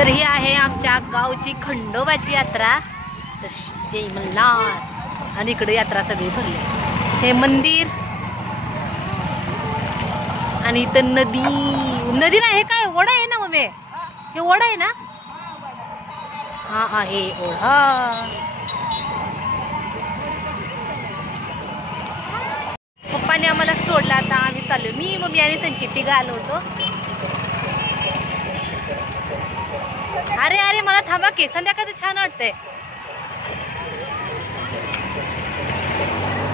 तर ही आहे आमच्या गावची खंडोबाची यात्रा. जय मल्हार. आणि इकडे यात्रा सगळी भरली. हे मंदिर आणि इथं नदी. नदी नाही, हे काय ओढा आहे ना मम्मी? हे ओढा आहे ना? हा आहे ओढा. पप्पाने आम्हाला सोडला. आता आम्ही चाललो. मी मम्मी आणि संचित तिघं आलो होतो. अरे अरे मला थांबा की, संध्याकाळचं छान वाटतंय.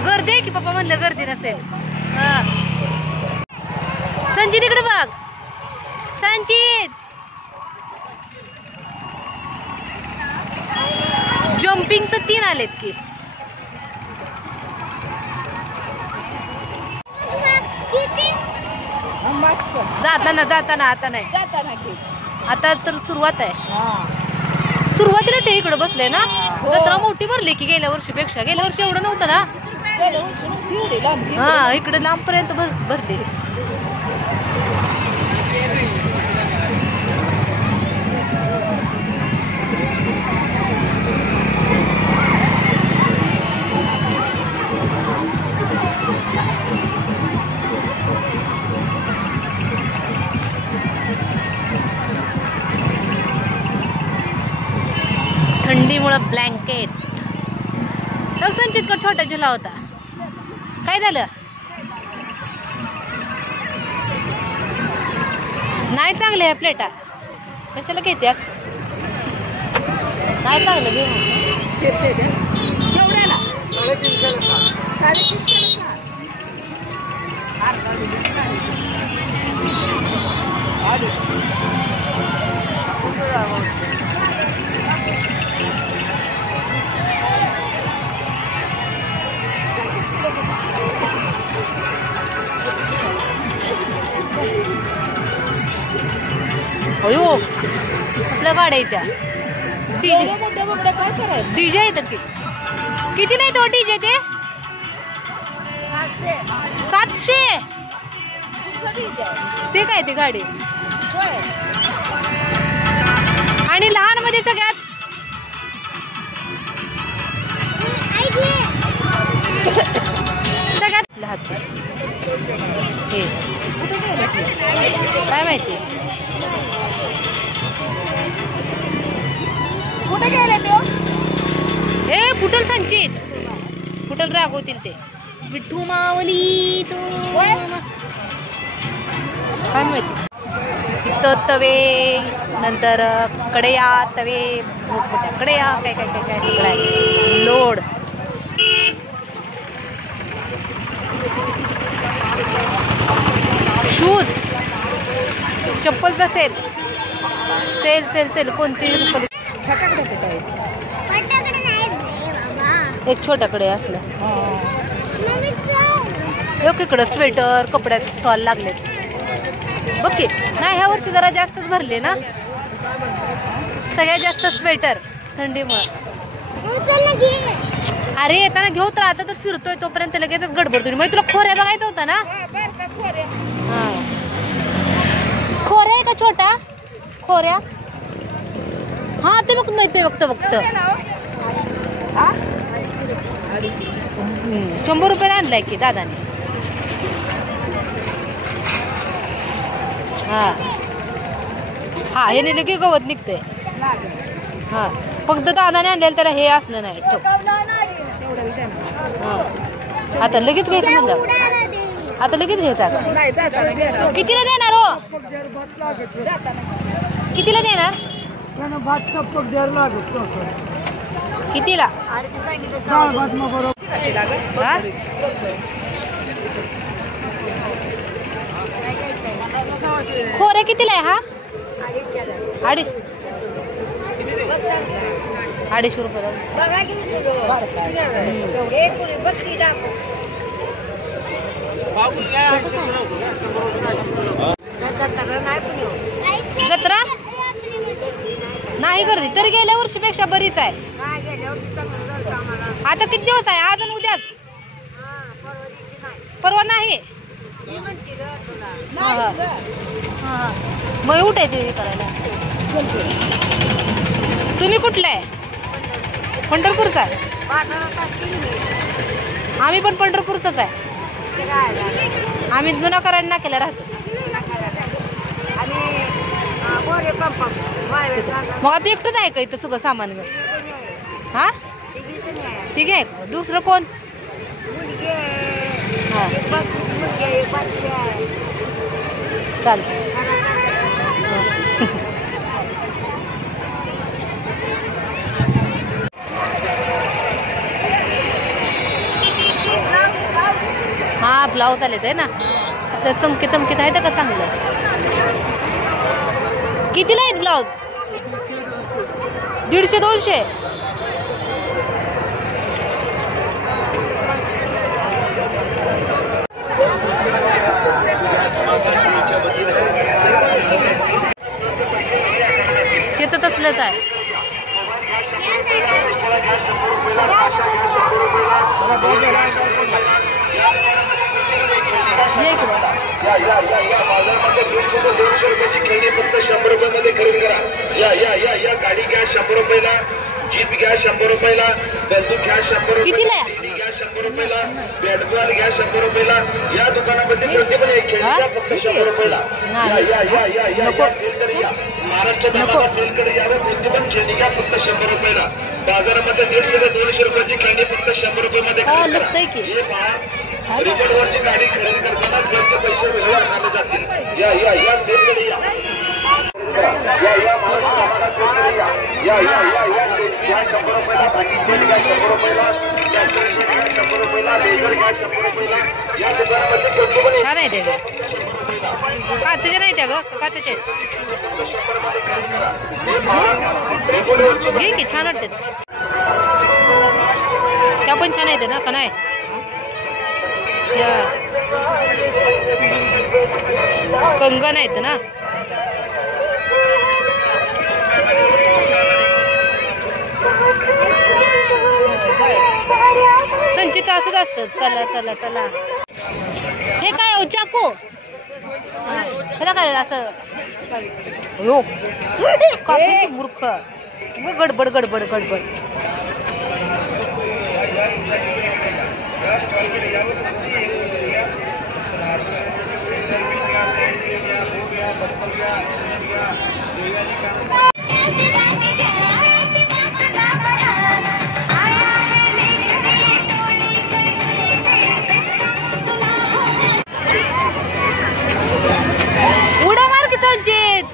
गर्दी आहे की पप्पा म्हणलं गर्दी नसेल. हा संचित इकडे बघ. संचित जम्पिंगचं 3 आलेत की. जाताना जाताना आता नाही, आता तर सुरुवात आहे. सुरुवातीला ते इकडे बसले ना. जत्रा मोठी भरली की गेल्या वर्षीपेक्षा. गेल्या वर्षी एवढं नव्हतं ना. हा इकडे लांब पर्यंत भरली. थंडीमुळे ब्लँकेट. संचितकडे छोटा झुला होता. काय झालं? नाही चांगलं ह्या प्लेटा. कशाला घेतेस? नाही चांगलं घेऊ. केवढ्याला? 350. अयो कसल्या गाड्या आहेत त्या. डीजे आहेत की. किती नाही तो डीजे ते? 700. ते काय ते गाडी. आणि लहान मध्ये सगळ्यात लहान हे काय माहिती कुठे गेले ते. हे फुटल संचित. फुटल रागवतील ते. विठ्ठू मावली तो काय माहिती. इथं तवे, नंतर कडेया, तवे, मोठमोठ्या कडेया, काय काय काय काय सगळं आहे. लोड शूज, चप्पलचा सेल. Sale sale sale. कोणती एक छोट्याकडे असलं. एक इकडं स्वेटर, कपड्याचे स्टॉल लागलेत. बघ की. नाही ह्या वर्षी जरा जास्तच भरले ना. सगळ्यात जास्त स्वेटर थंडीमुळे. अरे येताना घेऊ तर. आता तर फिरतोय तोपर्यंत लगेचच गडबडतोय. मग तुला खोऱ्या बघायचा होता ना. खोऱ्या आहे का छोटा? खोऱ्या हा ते बघ. माहिती बघत बघत 100 रुपये आणलाय की दादाने. हा हा हे नेलं की गवत निघतंय. हा फक्त दादाने आणलेलं त्याला हे असलं नाही. आता लगेच घ्यायचं म्हणलं. आता लगेच घ्यायचं. कितीला देणार हो? कितीला देणार? कितीला? खोरे कितीला आहे हा? 250 रुपये. जत्रा नाही गर्दी तरी गेल्या वर्षीपेक्षा बरीच आहे. आता किती दिवस आहे? आज आणि उद्याच. परवा नाही. मग उठायचे हे करायला. तुम्ही कुठला आहे? पंढरपूरचा आहे. आम्ही पण पंढरपूरचाच आहे. आम्ही जुना करायला नाक्याला राहतो. मग आता एकटंच आहे का इथं सगळं सामान घेऊन? हा ठीक आहे. दुसरं कोण? हा चालतं. हा ब्लाऊज आले ते ना असं चमके चमकीत आहे का चांगलं? कितीला आहेत ब्लाऊज? 150-200. त्याचं तसलंच आहे. फक्त 100 रुपयामध्ये खरेदी करा. या गाडी घ्या 100 रुपयाला, जीप घ्या 100 रुपयाला, बंदूक घ्या 100 रुपयाला, घ्या 100 रुपयाला, बॅट बॉल घ्या 100 रुपयाला. या दुकानामध्ये कोणते पण एक खेळणी घ्या फक्त 100 रुपयाला. महाराष्ट्रात सेलकडे यावं. कोणते पण खेळणी घ्या फक्त 100 रुपयाला. बाजारामध्ये 150 ते 200 रुपयाची खेळणी फक्त 100 रुपयामध्ये खरेदी करा. रिपोर्टवरची गाडी खरेदी करताना त्यांचे पैसे वेगळे आकारले जातील. या सेलकडे या. या 100 रुपयाला, बाकी सेट घ्या 100 रुपयाला, 100 रुपयाला, लेझर घ्या 100 रुपयाला. या दुकानामध्ये कोणते पण छान आहे ते काचेचे नाही त्या ग काचेचे घे की छान वाटते. त्या पण छान येते ना का नाही? कंगन आहेत ना. संचित असंच असतं. चला चला चला. हे काय हो चाकू? ह्याला काय असं हो कापूस मूर्ख. गडबड गडबड गडबड. उड्या मार की संचित.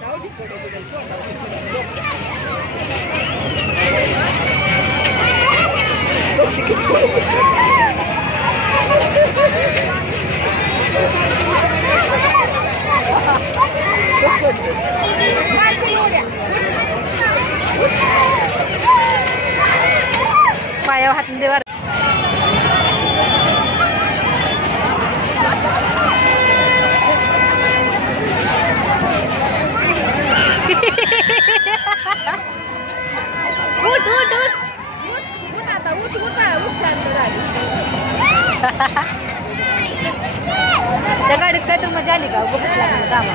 पायावर हात देवा. उठ उठ उठ उठ आता उठ उठ शांत झाली. त्या गाडीत काय तर मजा आली का? कामा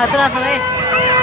हसरा हमें